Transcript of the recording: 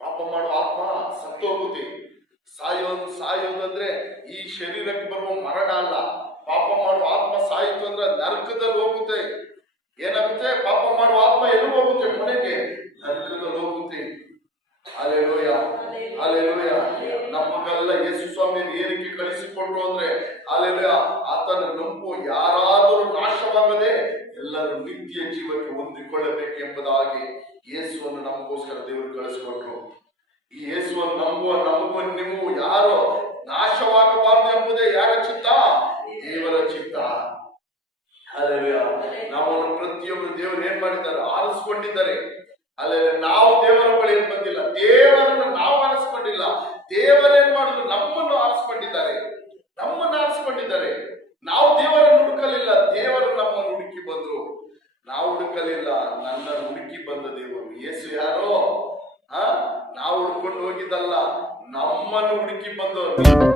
ಪಾಪ ಮಾಡುವ ಆತ್ಮ ಸತ್ತೋಗುತ್ತೆ. ಸಾಯೋದಂದ್ರೆ ಈ ಶರೀರಕ್ಕೆ ಬರುವ ಮರಣ ಅಲ್ಲ. ಪಾಪ ಮಾಡುವ ಆತ್ಮ ಸಾಯಿತು ಅಂದ್ರೆ ನರಕದಲ್ಲಿ ಹೋಗುತ್ತೆ. ಏನಾಗುತ್ತೆ? ಪಾಪ ಮಾಡುವ ಆತ್ಮ ಎಲ್ಲಿ ಹೋಗುತ್ತೆ? ಮನೆಗೆ, ನರಕದಲ್ಲಿ ಹೋಗುತ್ತೆ. Hallelujah, hallelujah. ನಮಗೆಲ್ಲ ಯೇಸು ಸ್ವಾಮಿಯನ್ನು ಏನಕ್ಕೆ ಕಳಿಸಿಕೊಂಡ್ರು ಅಂದ್ರೆ, ಹಲ್ಲೆಲೂಯಾ, ಆತನ ನಂಬು ಯಾರಾದರೂ ನಾಶವಾಗದೆ ಎಲ್ಲರೂ ನಿತ್ಯ ಜೀವಕ್ಕೆ ಹೊಂದಿಕೊಳ್ಳಬೇಕೆಂಬುದಾಗಿ ಯೇಸುವನ್ನು ನಮಗೋಸ್ಕರ ದೇವರು ಕಳಿಸಿಕೊಟ್ರು. ಈ ಯೇಸುವನ್ನು ನಂಬುವ ನಮಗೂ ನಿಮಗೂ ಯಾರು ನಾಶವಾಗಬಾರದು ಎಂಬುದೇ ಯಾರ ಚಿತ್ತ? ದೇವರ ಚಿತ್ತ. ಹಲ್ಲೆಲೂಯಾ. ನಾವನ್ನು ಪ್ರತಿಯೊಬ್ಬರು ದೇವರು ಏನ್ ಮಾಡಿದ್ದಾರೆ? ಆರಿಸಿಕೊಂಡಿದ್ದಾರೆ. ಅಲ್ಲೇ ನಾವು ದೇವರ ಬಳಿ ಬಂದಿಲ್ಲ, ದೇವರನ್ನು ನಾವು ಆರಿಸಿಕೊಂಡಿಲ್ಲ. ದೇವರೇನ್ ಮಾಡಿದ್ರು? ನಮ್ಮನ್ನು ಆರಿಸಿಕೊಂಡಿದ್ದಾರೆ. ನಾವು ದೇವರನ್ನು ಹುಡುಕಲಿಲ್ಲ, ದೇವರು ನಮ್ಮನ್ನು ಹುಡುಕಿ ಬಂದ್ರು. ನಾವು ಹುಡುಕಲಿಲ್ಲ, ನನ್ನನ್ನು ಹುಡುಕಿ ಬಂದ ದೇವರು. ಯೇಸು ಯಾರೋ? ನಾವು ಹುಡ್ಕೊಂಡು ಹೋಗಿದ್ದಲ್ಲ, ನಮ್ಮನ್ನು ಹುಡುಕಿ ಬಂದವರು.